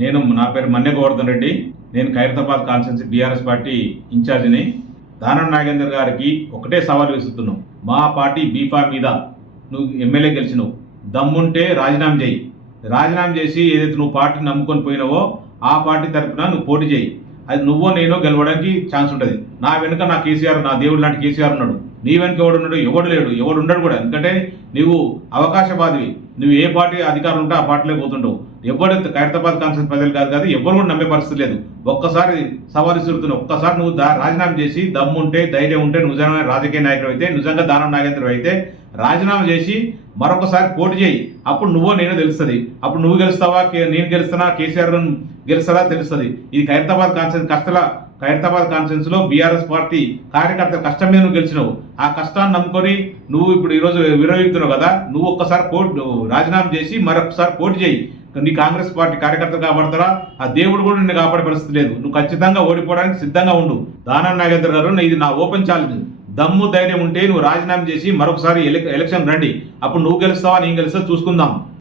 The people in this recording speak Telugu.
నేను నా పేరు మన్నె గోవర్ధన్ రెడ్డి. నేను ఖైరతాబాద్ కాన్స్టిట్యున్సీ బీఆర్ఎస్ పార్టీ ఇన్ఛార్జిని. దానం నాగేందర్ గారికి ఒకటే సవాల్ విసురుతున్నావు మా పార్టీ బీఫా మీద నువ్వు ఎమ్మెల్యే గెలిచినావు. దమ్ముంటే రాజీనామా చేయి. రాజీనామా చేసి ఏదైతే నువ్వు పార్టీ నమ్ముకొని పోయినావో ఆ పార్టీ తరపున నువ్వు పోటీ చేయి. అది నువ్వో నేనో గెలవడానికి ఛాన్స్ ఉంటుంది. నా వెనుక నా కేసీఆర్ నా దేవుడు లాంటి కేసీఆర్ ఉన్నాడు. నీ వెనుక ఎవడు ఉన్నాడు ఎవడు లేడు. ఎవడు ఉండడు కూడా. ఎందుకంటే నువ్వు అవకాశవాదివి. నువ్వు ఏ పార్టీ అధికారం ఉంటే ఆ పార్టీలో పోతుండవు. ఎవరు ఖైరతాబాద్ కాన్సెన్స్ ప్రజలు కాదు కాదు ఎవరు కూడా నమ్మే పరిస్థితి లేదు. ఒక్కసారి సవాలు విసురుతున్నావు ఒక్కసారి నువ్వు దా రాజీనామా చేసి దమ్ము ఉంటే ధైర్యం ఉంటే నిజంగా రాజకీయ నాయకుడు అయితే నిజంగా దానం నాగేంద్రుడు అయితే రాజీనామా చేసి మరొకసారి పోటీ చేయి. అప్పుడు నువ్వో నేను తెలుస్తుంది. అప్పుడు నువ్వు గెలుస్తావా? కే- నేను గెలుస్తానా? కేసీఆర్ గెలుస్తారా? తెలుస్తుంది. ఇది ఖైరతాబాద్ కాన్సెన్స్ కష్టల ఖైరతాబాద్ కాన్ఫరెన్స్లో బీఆర్ఎస్ పార్టీ కార్యకర్తల కష్టం మీద నువ్వు గెలిచినావు. ఆ కష్టాన్ని నమ్ముకొని నువ్వు ఇప్పుడు ఈరోజు విరవిస్తున్నావు కదా నువ్వు ఒక్కసారి పోటీ రాజీనామా చేసి మరొకసారి పోటీ చేయి. నీ కాంగ్రెస్ పార్టీ కార్యకర్తలు కాపాడతారా ఆ దేవుడు కూడా నిన్ను కాపాడే పరిస్థితి లేదు. నువ్వు ఖచ్చితంగా ఓడిపోవడానికి సిద్ధంగా ఉండు. దానా నాగేంద్ర గారు ఇది నా ఓపెన్ ఛాలెంజ్. దమ్ము ధైర్యం ఉంటే నువ్వు రాజీనామా చేసి మరొకసారి ఎలక్షన్ రండి. అప్పుడు నువ్వు గెలుస్తావా నేను గెలుస్తా చూసుకుందాం.